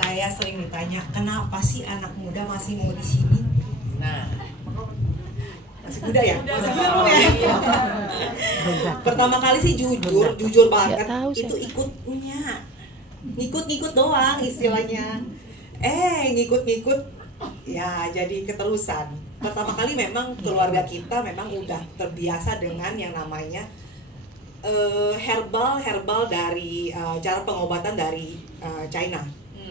Saya sering ditanya, kenapa sih anak muda masih mau di sini? Nah, masih muda ya? Masih muda ya? Pertama kali sih jujur banget, itu ikutnya. Ngikut-ngikut doang istilahnya. Ngikut-ngikut, ya jadi keterusan. Pertama kali memang keluarga kita memang udah terbiasa dengan yang namanya herbal dari cara pengobatan dari China,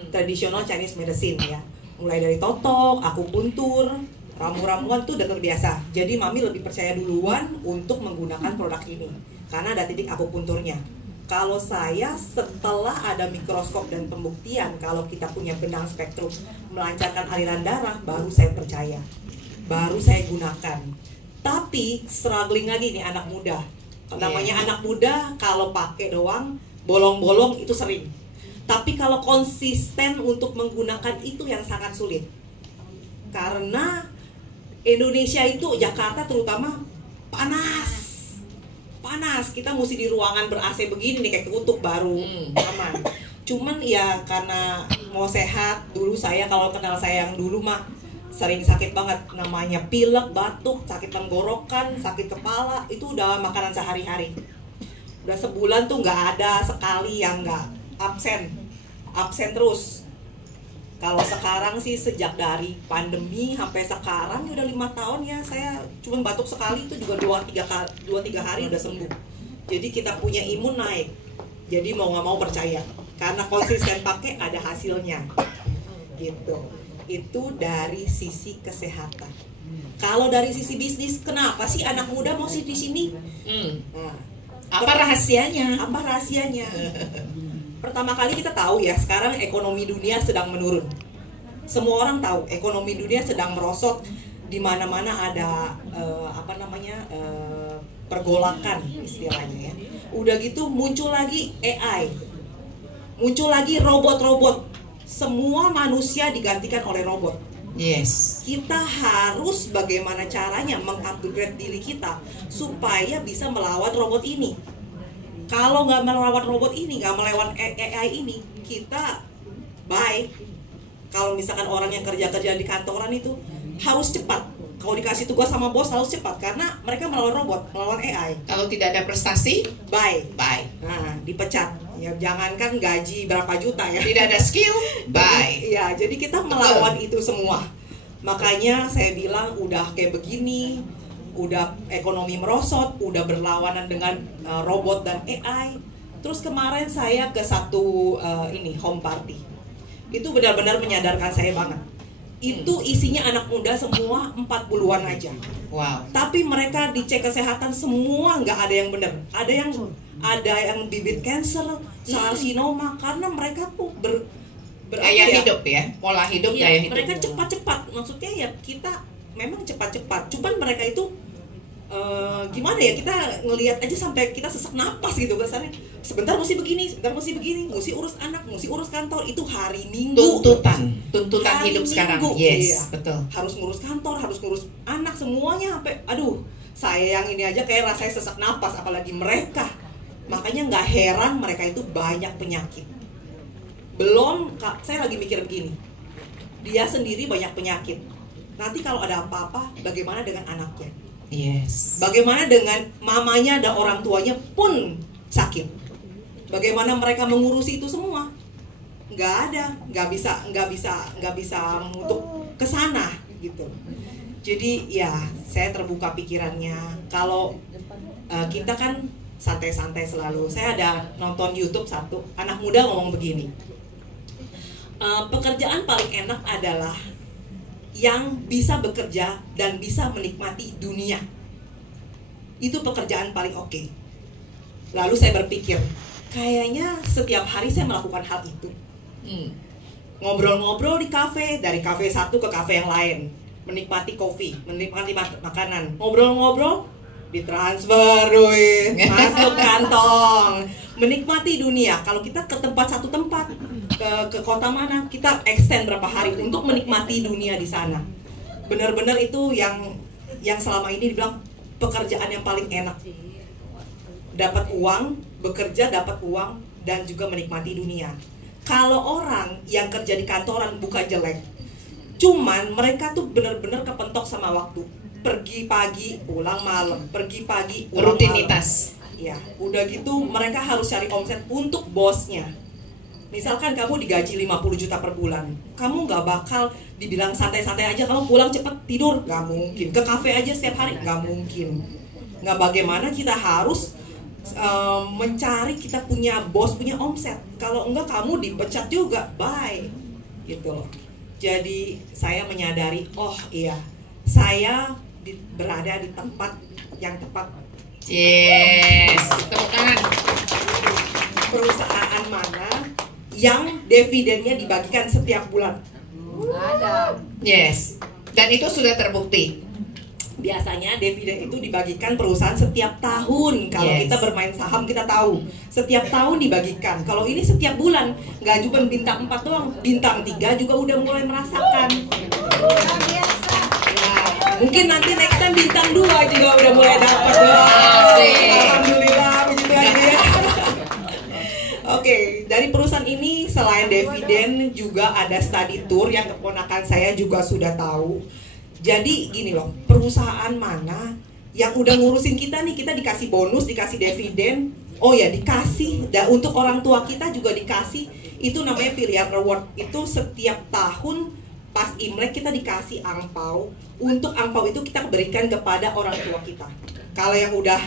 tradisional Chinese medicine ya, mulai dari totok, akupuntur, ramu-ramuan tuh udah terbiasa. Jadi mami lebih percaya duluan untuk menggunakan produk ini karena ada titik akupunturnya. Kalau saya setelah ada mikroskop dan pembuktian kalau kita punya benang spektrum melancarkan aliran darah, baru saya percaya, baru saya gunakan. Tapi struggling lagi nih anak muda. Namanya anak muda kalau pakai doang bolong-bolong itu sering. Tapi kalau konsisten untuk menggunakan itu yang sangat sulit. Karena Indonesia itu, Jakarta terutama panas. Kita mesti di ruangan ber-AC begini nih kayak kutub baru aman. Cuman ya karena mau sehat, dulu saya kalau kenal saya yang dulu mah sering sakit banget, namanya pilek, batuk, sakit tenggorokan, sakit kepala, itu udah makanan sehari-hari. Udah sebulan tuh nggak ada sekali yang nggak absen terus. Kalau sekarang sih sejak dari pandemi sampai sekarang udah 5 tahun ya, saya cuma batuk sekali itu juga 2-3 hari udah sembuh. Jadi kita punya imun naik. Jadi mau nggak mau percaya, karena konsisten pakai ada hasilnya. Gitu. Itu dari sisi kesehatan. Kalau dari sisi bisnis, kenapa sih anak muda mau di sini? Nah, apa rahasianya? Pertama kali kita tahu ya, sekarang ekonomi dunia sedang menurun. Semua orang tahu ekonomi dunia sedang merosot, di mana-mana ada pergolakan istilahnya ya. Udah gitu muncul lagi AI, muncul lagi robot-robot. Semua manusia digantikan oleh robot. Yes. Kita harus bagaimana caranya mengupgrade diri kita supaya bisa melawan robot ini. Kalau nggak melawat robot ini, nggak melawan AI ini, kita baik. Kalau misalkan orang yang kerja di kantoran itu harus cepat. Kalau dikasih tugas sama bos harus cepat, karena mereka melawan robot, melawan AI. Kalau tidak ada prestasi, bye. Nah, dipecat. Ya jangankan gaji berapa juta ya. Tidak ada skill, bye. Ya, jadi kita melawan itu semua. Makanya saya bilang udah kayak begini, udah ekonomi merosot, udah berlawanan dengan robot dan AI. Terus kemarin saya ke satu home party. Itu benar-benar menyadarkan saya banget. Itu isinya anak muda semua 40-an aja. Wow. Tapi mereka dicek kesehatan semua nggak ada yang benar. Ada yang bibit cancer, sarsinoma, karena mereka tuh gaya hidup ya, pola hidup, iya, gaya hidup. Mereka cepat-cepat, maksudnya ya kita memang cepat-cepat. Cuman mereka itu gimana ya, kita ngelihat aja sampai kita sesak napas gitu kesannya. Sebentar mesti begini, mesti urus anak, mesti urus kantor, itu hari Minggu. Tuntutan hari hidup Minggu. sekarang. Yes, iya. Betul. Harus ngurus kantor, harus ngurus anak, semuanya sampai saya yang ini aja kayak rasanya sesak napas, apalagi mereka. Makanya nggak heran mereka itu banyak penyakit. Belum, saya lagi mikir begini, dia sendiri banyak penyakit. Nanti kalau ada apa-apa, bagaimana dengan anaknya? Yes. Bagaimana dengan mamanya dan orang tuanya pun sakit? Bagaimana mereka mengurusi itu semua? Nggak bisa untuk kesana gitu. Jadi ya saya terbuka pikirannya. Kalau kita kan santai-santai selalu. Saya ada nonton YouTube satu, anak muda ngomong begini. Pekerjaan paling enak adalah yang bisa bekerja dan bisa menikmati dunia. Itu pekerjaan paling oke. Lalu saya berpikir, kayaknya setiap hari saya melakukan hal itu. Ngobrol-ngobrol di kafe, dari kafe satu ke kafe yang lain, menikmati kopi, menikmati makanan, ngobrol-ngobrol, ditransfer, masuk kantong, menikmati dunia. Kalau kita ke satu tempat, ke kota mana, kita extend berapa hari untuk menikmati dunia di sana. Benar-benar itu yang selama ini dibilang pekerjaan yang paling enak. Dapat uang, bekerja dapat uang, dan juga menikmati dunia. Kalau orang yang kerja di kantoran bukan jelek, cuman mereka tuh bener-bener kepentok sama waktu. Pergi pagi, pulang malam, pergi pagi, pulang Rutinitas. malam. Ya, udah gitu mereka harus cari omset untuk bosnya. Misalkan kamu digaji 50 juta per bulan, kamu nggak bakal dibilang santai-santai aja, kamu pulang cepet tidur, nggak mungkin. Ke kafe aja setiap hari, nggak mungkin. Nggak, bagaimana kita harus mencari, kita punya bos, punya omset. Kalau enggak kamu dipecat juga, bye. Gitu loh. Jadi saya menyadari, oh iya, saya berada di tempat yang tepat. Yes, tepuk tangan. Perusahaan mana yang dividennya dibagikan setiap bulan? Ada. Yes, dan itu sudah terbukti. Biasanya dividen itu dibagikan perusahaan setiap tahun. Kalau Yes. kita bermain saham kita tahu setiap tahun dibagikan. Kalau ini setiap bulan, nggak cuma bintang 4 doang, bintang 3 juga udah mulai merasakan. Nah, mungkin nanti next time bintang 2 juga udah mulai dapat. Asik. Alhamdulillah, puji Tuhan ya. Oke, dari perusahaan ini selain dividen juga ada study tour yang keponakan saya juga sudah tahu. Jadi gini loh, perusahaan mana yang udah ngurusin kita nih, kita dikasih bonus, dikasih dividen. Oh ya, dikasih, untuk orang tua kita juga dikasih. Itu namanya filial reward. Itu setiap tahun pas Imlek kita dikasih angpau. Untuk angpau itu kita berikan kepada orang tua kita. Kalau yang udah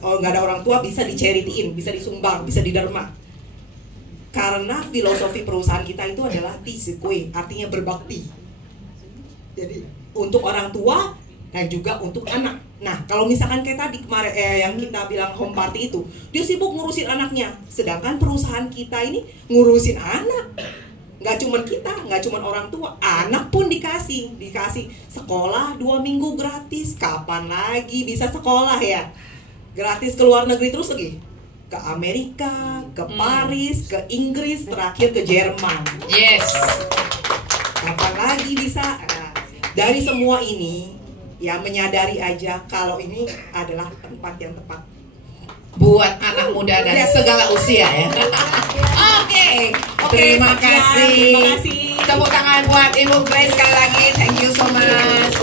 nggak ada orang tua, bisa di-charity-in, bisa disumbang, bisa diderma. Karena filosofi perusahaan kita itu adalah tisikwe, artinya berbakti. Jadi untuk orang tua dan juga untuk anak. Nah, kalau misalkan kayak tadi kemarin yang kita bilang home party itu, dia sibuk ngurusin anaknya. Sedangkan perusahaan kita ini ngurusin anak. Nggak cuma kita, nggak cuma orang tua, anak pun dikasih sekolah 2 minggu gratis. Kapan lagi bisa sekolah ya? Gratis ke luar negeri terus lagi. Ke Amerika, ke Paris, ke Inggris, terakhir ke Jerman. Yes. Kapan lagi bisa? Dari semua ini, ya menyadari aja kalau ini adalah tempat yang tepat Buat anak muda dan segala usia ya. Oke. Terima kasih. Terima kasih. Tepuk tangan buat Ibu Grace sekali lagi. Thank you so much.